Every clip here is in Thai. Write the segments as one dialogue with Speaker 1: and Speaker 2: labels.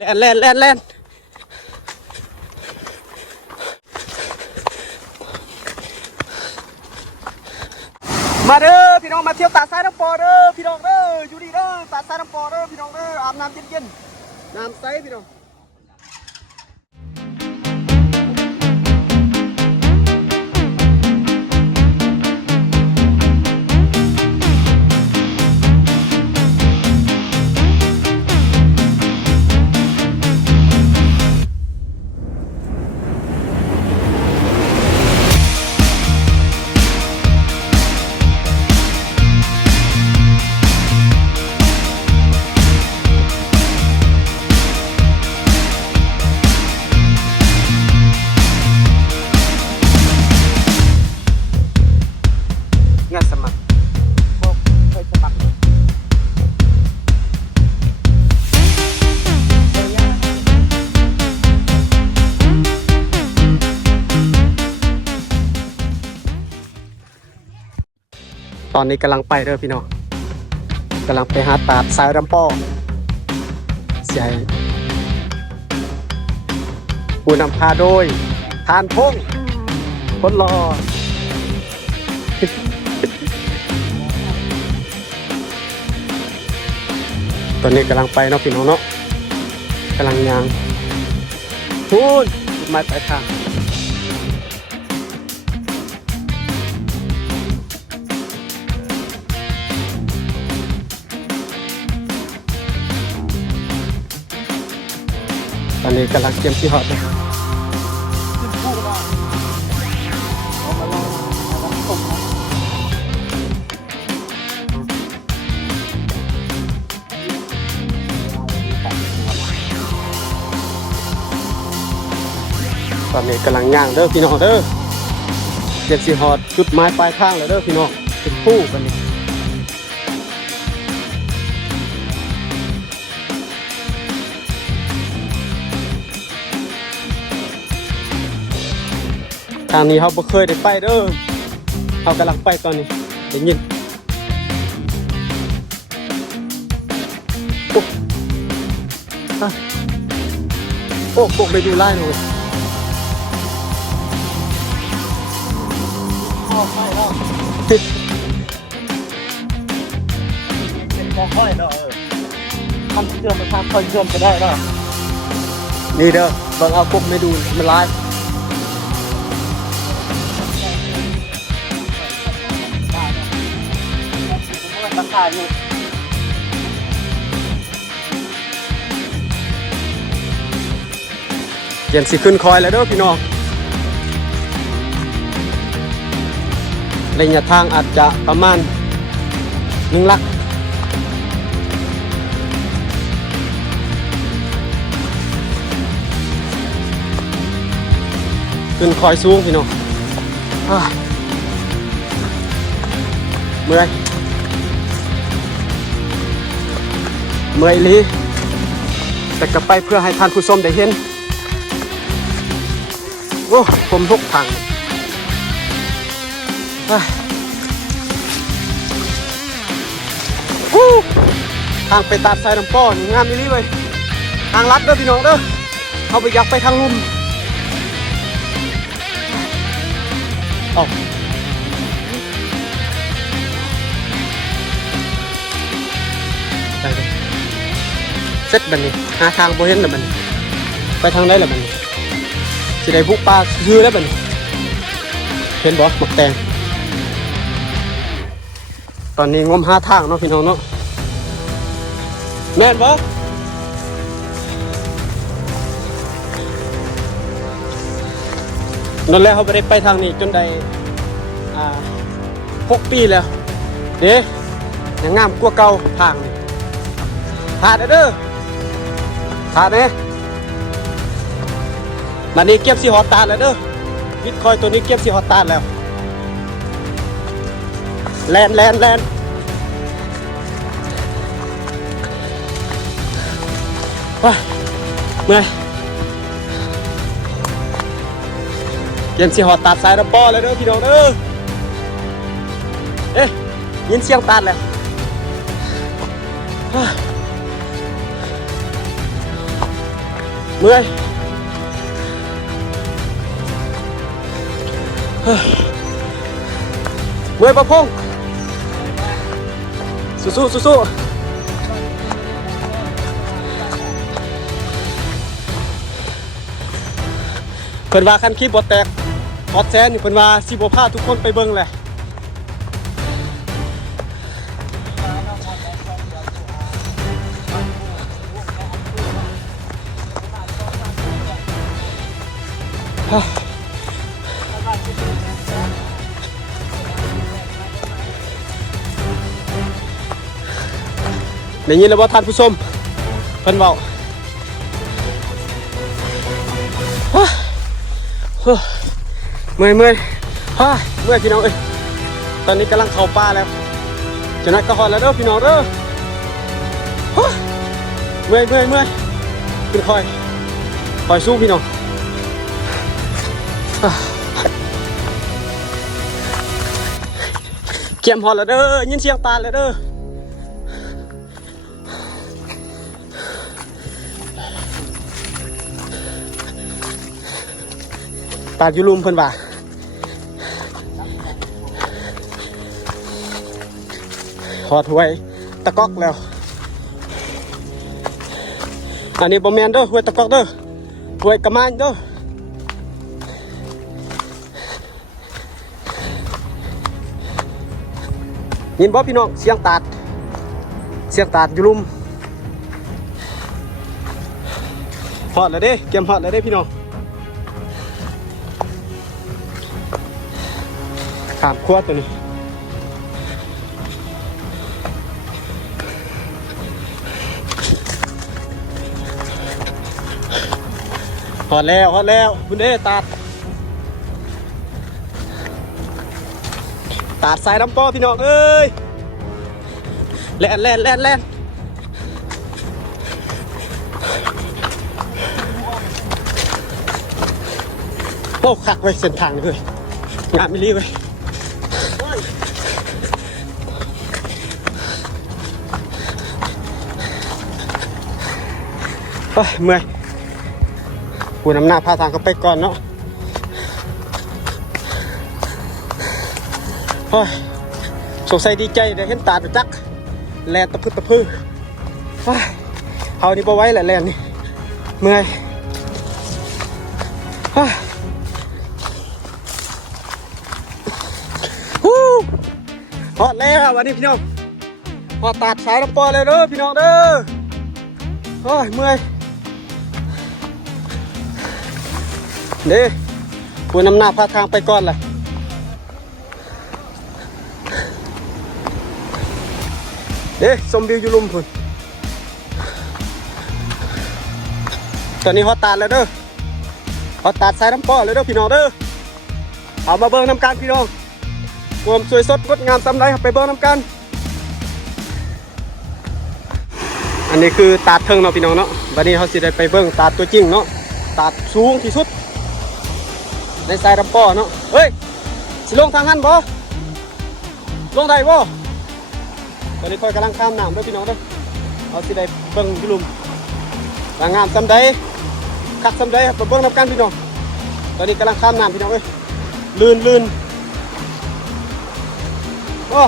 Speaker 1: แล่นแล่นแล่นแล่นมาเด้อพี่น้องมาเที่ยวตาซ้ายน้ำปอเด้อพี่น้องเด้ออยู่ดีเด้อตาซ้ายน้ำปอเด้อพี่น้องเด้ออาบน้ำเย็นๆน้ำใสพี่น้อง อนนี้กำลังไปเด้อพี่น้องกำลังไปหาตาดสายรำป้อเสียผู้นำพาโดย ทานพงคนรอตอนนี้กำลังไปเนาะพี่น้องเนาะกำลังยางพูนมาไปทาง นี้กำลังเตรียมที่หอดเลยตอนนี้กำลังย่างเด้อพี่น้องเด้อเตรียมสีหอดจุดไม้ปลายทางแล้วเด้อพี่น้องเป็นผู้กันนี่ ทางนี้เขาบ่เคยได้ไปเด้อเขากำลังไปตอนนี้ได้ยินโอ้อะโอ้ปกไม่ดูไล่เลย
Speaker 2: เป็นมอค่อยเนาะเออทำเชื่อมมาทำคอยเชื่อมก็ได้เนาะ
Speaker 1: นี่เด้อบังเอาปุ๊บไม่ดูมันไล ฟ์
Speaker 2: ราคาอยู่
Speaker 1: เย็นสิขึ้นคอยแล้วเด้อพี่น้องระยะทางอาจจะประมาณหนึ่งลักขึ้นคอยสูงพี่น้องเมื่อย เมื่อยลีแต่ก็ไปเพื่อให้ท่านผู้ชมได้เห็น โอ้ผมทุกทางฮู้ทางไปตัดสายลำป้อนงามอีลีเว้ยทางลัดเด้อพี่น้องเด้อเขาไปยักไปทางลุ่มเอา เสร็จบันนี้หาทางโบเห็นแล้วบัดนไปทางไหนแล้วบัดนสิได้พุกปลาซื้อแล้วเป็นเห็นบ่หมักแตงตอนนี้งมหาทางเนาะพี่น้องเนาะแม่นบ่นั่นแหละเขาไปได้ไปทางนี้จนได้อ่าหกปีแล้ว เด้ยังงามกว่าเก่าทางนี่ถาดเด้อ ถาดเด้มันนี้เก็บสีหอดตาแล้วเด้อบิตคอยตัวนี้เก็บสีหอดตาแล้ว แลนแลนแลนว้าเมื่อยเก็บสีหอดตาดสายระบอเลยเด้อพี่น้องเด้อเอ๊ะยินเสียงตาดแล้ว เมื่อยเฮ้มื่อยประพงษ์สู้ๆสู้ๆเพิ่นว่าคันคลิปบ่แตกฮอตแซนนี่เพิ่นว่าสิบ่พาทุกคนไปเบิ่งแหละ ได้ยินแล้วว่าท่านผู้ชมเพิ่นเว้าฮ่าฮ่าเมื่อยเมื่อยฮ่าเมื่อยพี่น้องเอ้ยตอนนี้กำลังเข้าป่าแล้วจะนัดกระหอนแล้วเด้อพี่น้องเด้อฮ่าเมื่อยเมื่อยเมื่อยขึ้นคอยคอยสู้พี่น้อง เกียมหอนแล้วเด้อยินเสียงตาแล้วเด้อปากอยู่ลุมเพิ่นว่าหอดหวยตะกอกแล้ว อันนี้บ่แมนเด้อหวยตะกอกเด้อหวยกระมานเด้อ ยินบ่พี่น้องเสียงตาด เสียงตาดอยู่ลุมหอดแล้วเด้เกมหอดแล้วเด้พี่น้องขามขั้วตัวนี้ฮอดแล้วฮอดแล้วบุญเด้ตัด ตัดสายน้ำปอพี่น้องเอ้ยแล่นแล่นแล่นแล่นโอ้ขักไว้เส้นทางเลยงานไม่รีบเว้ยเมื่อยกูนำหน้าพาทางเขาไปก่อนเนาะ เฮ้ยสงสัยดีใจได้เห็นตาดจัก แลนตะพึดตะพือเฮ้ยเอานี่บ่ไว้แหละแลนนี่ เมื่อยเฮ้ยฮู้ฮอดแล้ววันนี้พี่น้องฮอดตาดสายลำปอเลยเด้อพี่น้องเด้อโอ้ยเมื่อยเด้กูนำหน้าพาทางไปก่อนเลย เด้ชมวิวอยู่ลุมพุ่นตอนนี้ฮอตตาดแล้วเด้อฮอตตาดสายน้ำป้อเลยเด้อพี่น้องเด้อเอามาเบิ่งน้ำกันพี่น้องความสวยสดงดงามซ้ำไรครับไปเบิ่งน้ำกัน อันนี้คือตาดเทิงเนาะพี่น้องเนาะวันนี้เขาสิได้ไปเบิ่งตาดตัวจริงเนาะตาดสูงที่สุด ในสายลำป้อเนาะเฮ้ยสิลงทางนั้นบ่ลงได้บ่ ตอนนี้คอยกำลังข้ามน้ำด้วยพี่น้องด้อเขาสิได้เบิ่งพี่ลุมว่างามซ้ำใดคักซ้ำใดครับไปเบิ่งนำกันพี่น้อง ตอนนี้กำลังข้ามน้ำพี่น้องเอ้ยลื่นลื่นโอ้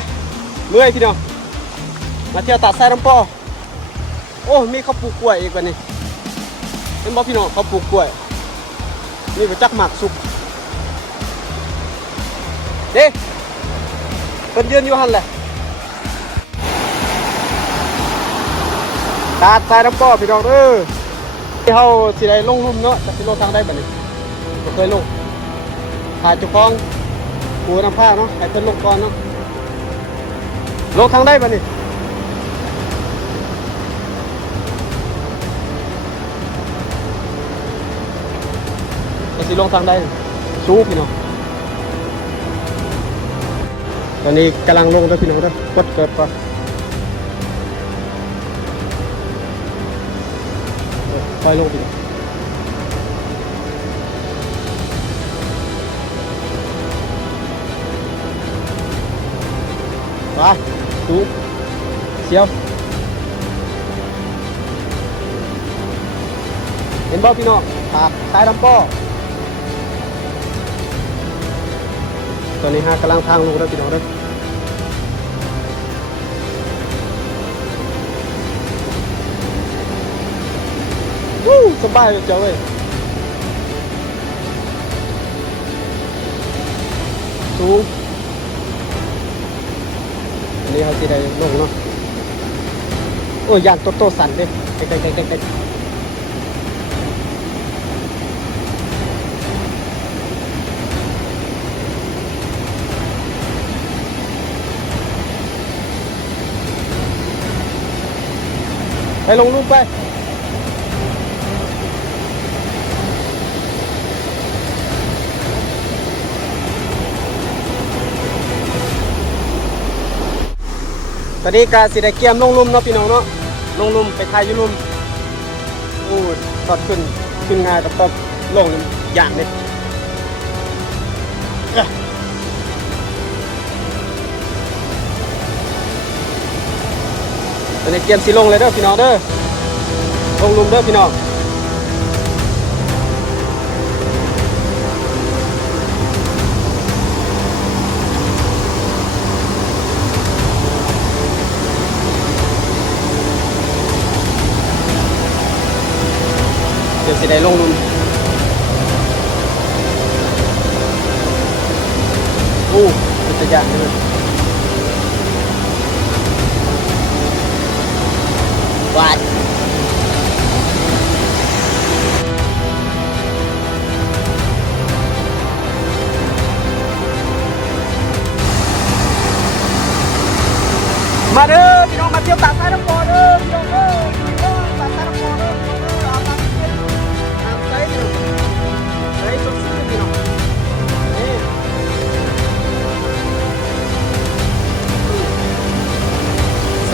Speaker 1: เมื่อยพี่น้อง มาเที่ยวตาดสายลำปอโอ้ มีเขาปลูกกล้วยอีกวันนี้เห็นบ่พี่น้องเขาปลูกกล้วย นี่ไปจักหมากสุกเด้เพิ่นยืนอยู่หันแหละ ตาดสายน้ำก้อพี่น้องเด้อที่เฮาสิได้ลงลุ่มเนาะจะสิลงทางได้บัดนี้บ่เคยลงถ่ายจุกองปูน้ำผ้าเนาะให้เพิ่นลงก่อนเนาะลงทางได้บัดนี้ก็สิลงทางได้สูงพี่น้องตอนนี้กำลังลงเด้อพี่น้องเด้อกดเกิดก่อ ค่อยลงพี่น้องไปสูเสียวเห็นบ่พี่น้องตาดท้ายลำป้อตอนนี้ฮะกำลังทางลงแล้วพี่น้องเด้อ วู้สบายเลยเจ้าเว้ยสูงอันนี้เขาจะได้ลงเนาะโอ้ยยานโตโตสั่นเลยเด็กๆเด็กๆไปลงรูปไป ตอนนี้กาสิได้เกียมลงลุมเนาะพี่น้องเนาะลงลุมไปทายอยุลุมอู้ตอดขึ้นขึ้นง่ายกับตอดลงอย่างเลยตอนนี้เกียมสิลงเลยเด้อพี่น้องเด้อลงลุมเด้อพี่น้อง สิได้ลงลุมโอ้เป็นตะยานเลยวาดมาเด้อพี่น้องมาเที่ยวตากใต้น้ำป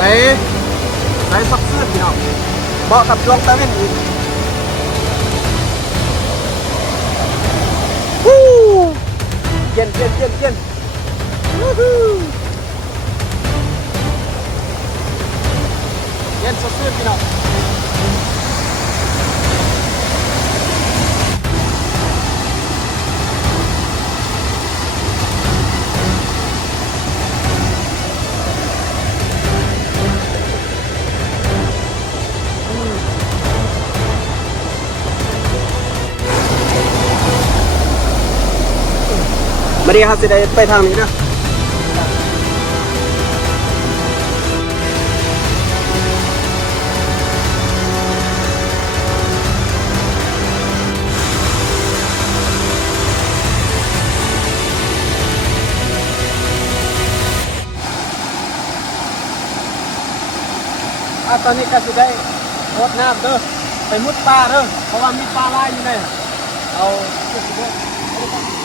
Speaker 1: ใส่ใส่สดชื่นพี่น้องเหมาะกับลองตาเวนอีกวู้เย็นเย็นเย็นเย็นวู้ฮู้เย็นสดชื่นพี่น้อง มาดีครับสิได้ไปทางนี้นะอะตอนนี้ก็จะได้รดน้ำเด้อไปมุดปลาเด้อเพราะว่ามีปลาลายอยู่เนไปเด้อเอาไปก่อน